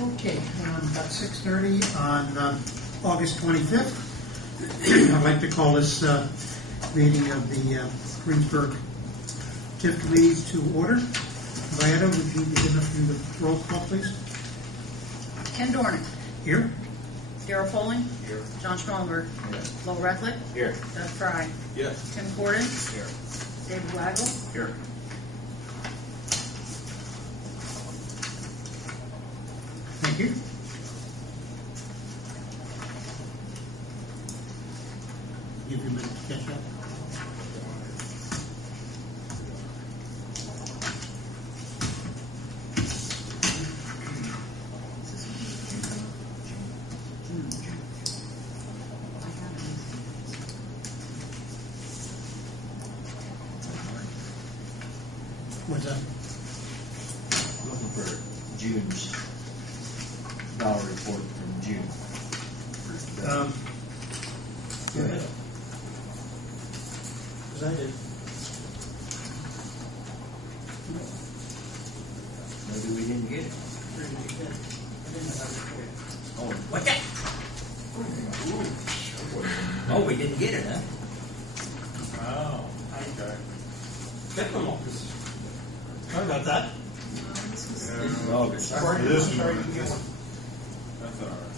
Okay, about 6:30 on August 25th. I'd like to call this meeting of the Greensburg TIF Committee to order. Vieta, would you begin up in the roll call, please? Ken Dornick. Here. Darrell Foley. Here. John Schmallenberg. Here. Lowell Rethlick. Here. Doug Fry. Yes. Tim Corden. Here. David Waggle. Here. Thank you. Give you a minute to catch up. What's that? Looking for June's dollar report from June. Go ahead. Because I did. Maybe we didn't get it. Oh, what that? Oh, we didn't get it, huh? Oh, okay. Sorry about that. This is August. Sorry for this one. That's all right.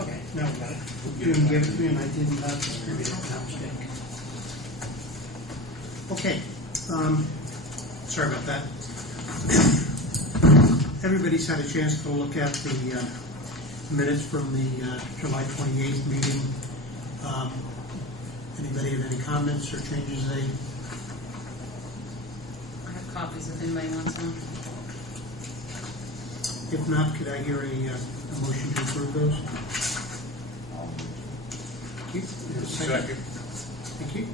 Okay, now we got it. You didn't give it to me and I didn't distribute it. My mistake. Okay. Sorry about that. Everybody's had a chance to look at the minutes from the July 28th meeting. Anybody have any comments or changes? I have copies if anybody wants them. If not, could I hear a motion to approve those? Thank you. And a Second. Thank you.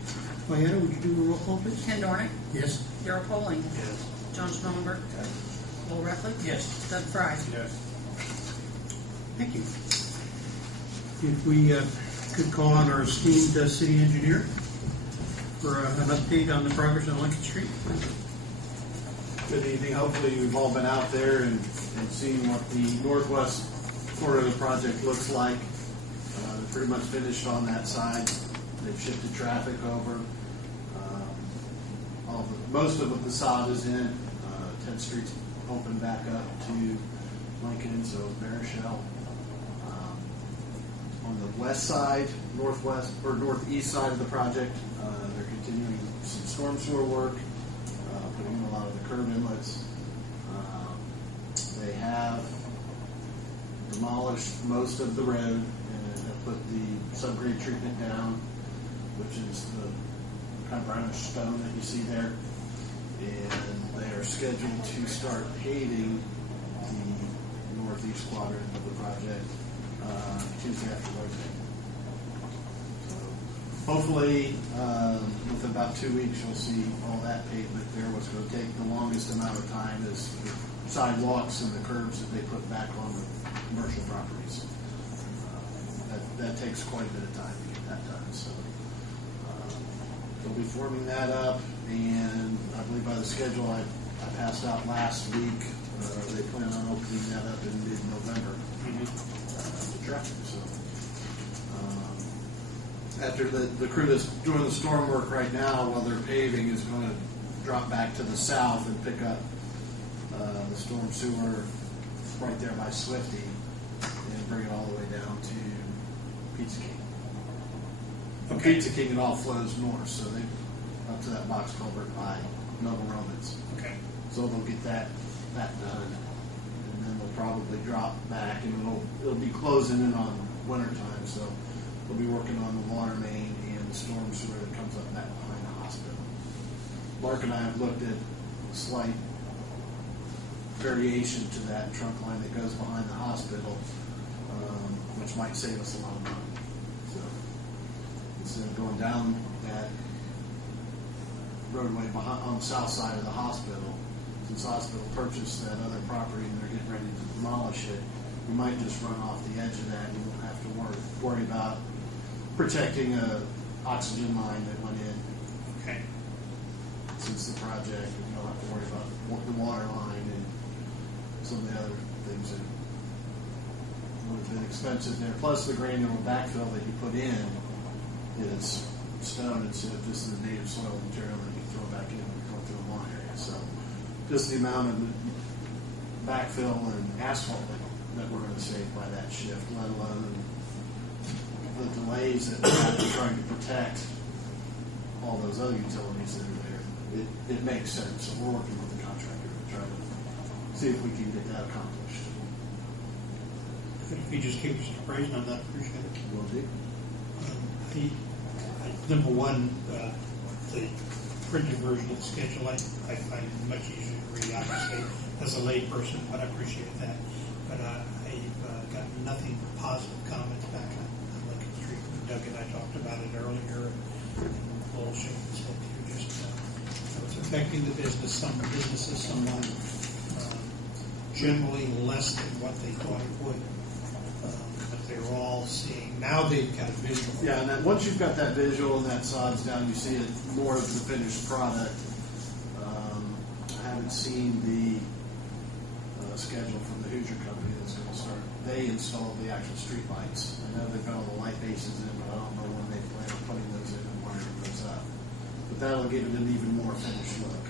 Vieta, would you do a roll call, please? Ken Dornick. Yes. Darrell Foley. Yes. John Schmallenberg. Lowell Rethlick. Yes. Doug Fry. Yes. Thank you. If we could call on our esteemed city engineer for an update on the progress on Lincoln Street. Good evening. Hopefully you've all been out there and seen what the northwest corner of the project looks like. They're pretty much finished on that side. They've shifted traffic over. Most of the facade is in. 10th Street's opened back up to Lincoln, so Marichelle. On the west side, northwest or northeast side of the project, they're continuing some storm sewer work, putting in a lot of the curb inlets. They have demolished most of the road and have put the subgrade treatment down, which is the kind of brownish stone that you see there. And they are scheduled to start paving the northeast quadrant of the project Tuesday after Wednesday. So hopefully, within about 2 weeks, you'll see all that pavement there. What's going to take the longest amount of time is the sidewalks and the curbs that they put back on the commercial properties. That takes quite a bit of time to get that done. So they'll be forming that up, and I believe by the schedule I passed out last week, they plan on opening that up in mid-November. Traffic. So after the crew that's doing the storm work right now, while they're paving, is going to drop back to the south and pick up the storm sewer right there by Swifty and bring it all the way down to Pizza King. From Pizza King, it all flows north, so they up to that box culvert by Noble Romans. Okay. So they'll get that done. And then they'll probably drop back, and it'll be closing in on winter time, so we'll be working on the water main and the storm sewer that comes up back behind the hospital. Mark and I have looked at a slight variation to that trunk line that goes behind the hospital, which might save us a lot of money. So instead of going down that roadway behind, on the south side of the hospital, since the hospital purchased that other property and they're getting ready to demolish it, we might just run off the edge of that and we won't have to worry about protecting a oxygen line that went in. Okay. since the project, and you don't have to worry about the water line and some of the other things that would have been expensive there. Plus, the granular backfill that you put in is stone instead of just the native soil material that you throw back in when you go through a lawn area. So, just the amount of backfill and asphalt that we're going to save by that shift, let alone the delays that we have in trying to protect all those other utilities that are there. It makes sense. So we're working with the contractor to try to see if we can get that accomplished. If you just keep us appraised on that, appreciate it. Will do. Number one, the printed version of the schedule, I find it much easier to read, obviously, as a layperson, but I appreciate that. But I've got nothing but positive comments back on Lincoln Street. Doug and I talked about it earlier, and Lowell shook his head too, just it's affecting the business, some businesses, some generally less than what they thought it would. But they're all seeing, now they've got a visual. Yeah, and then once you've got that visual and that sod's down, you see it more of the finished product. I haven't seen the schedule from the Hoosier company that's going to start. They installed the actual street lights. I know they've got all the light bases in, but I don't know when they plan on putting those in and wiring those up. But that'll give it an even more finished look.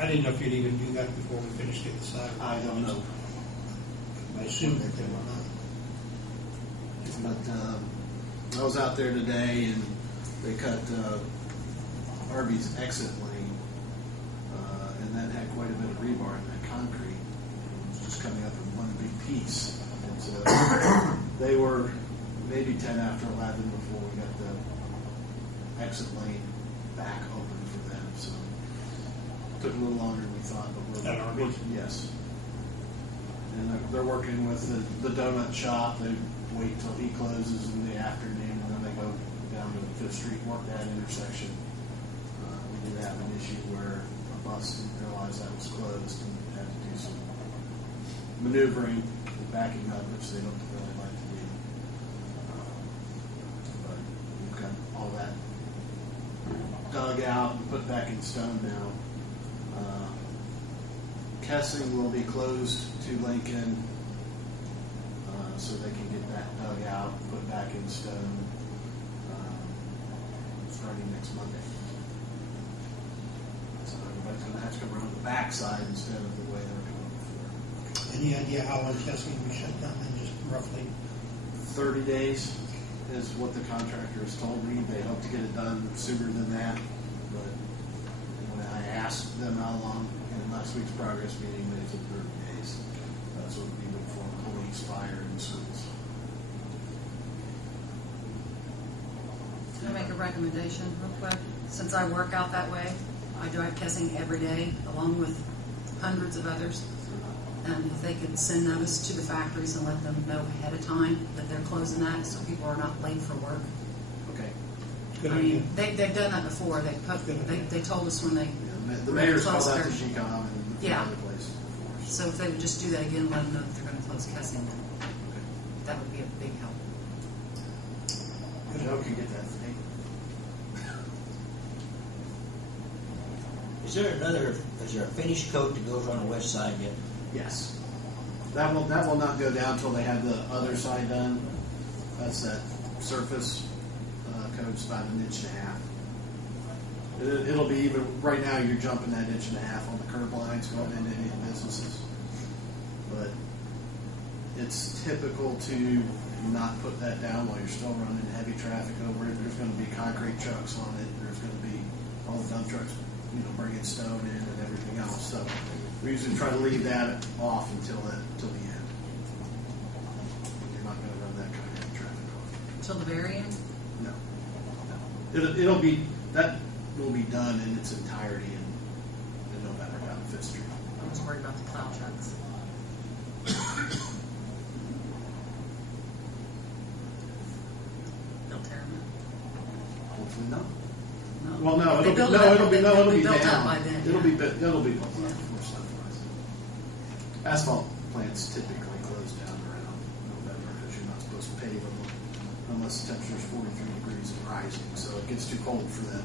I didn't know if you'd even do that before we finished the other side. I don't know. I assume that they will not. But I was out there today, and they cut Harvey's exit lane, and that had quite a bit of rebar in that concrete. It was just coming up in one big piece. And so they were maybe 10 after 11 before we got the exit lane back open for them. So it took a little longer than we thought, but At Harvey's? yes. And they're working with the donut shop. They wait till he closes in the afternoon, and then they go down to 5th Street, work that intersection. We did have an issue where a bus didn't realize that was closed and had to do some maneuvering and backing up, which they don't really like to do. But we've got all that dug out and put back in stone now. Kessing will be closed to Lincoln, so they can get that dug out and put back in stone starting next Monday. So everybody's going to have to come around the backside instead of the way they were coming before. Any idea how long testing we shut down in, just roughly? 30 days is what the contractor has told me. They hope to get it done sooner than that, but when I asked them how long, in last week's progress meeting, they said 30 days. That's what would be before police, fire, and schools. Can I make a recommendation real quick? Since I work out that way, I drive Kessing every day, along with hundreds of others. And if they could send notice to the factories and let them know ahead of time that they're closing that, so people are not late for work. Okay. Good I idea. mean, they've done that before. They told us when they. Yeah, the mayor's called out to GCOM and Yeah. other places before. So if they would just do that again, let them know that they're going to close Kessing, that would be a big help. Joe can get that thing. Is there a finish coat that goes on the west side yet? Yes. That will not go down until they have the other side done. That's that surface coat's about 1.5 inches. It'll be even, right now you're jumping that 1.5 inches on the curb lines going into any of the businesses. But it's typical to not put that down while you're still running heavy traffic over it. There's going to be concrete trucks on it. There's going to be all the dump trucks, bringing stone in and everything else. So we usually try to leave that off until the end. You're not going to run that kind of heavy traffic off. Till the very end? No. It'll be, that will be done in its entirety in November down 5th Street. I was worried about the plow trucks. They'll tear them Hopefully not. up. Well, no, They it'll build up, be built down. up by then. It'll yeah. be built up before sunrise. Asphalt plants typically close down around November because you're not supposed to pave them unless the temperature is 43 degrees and rising, so it gets too cold for them.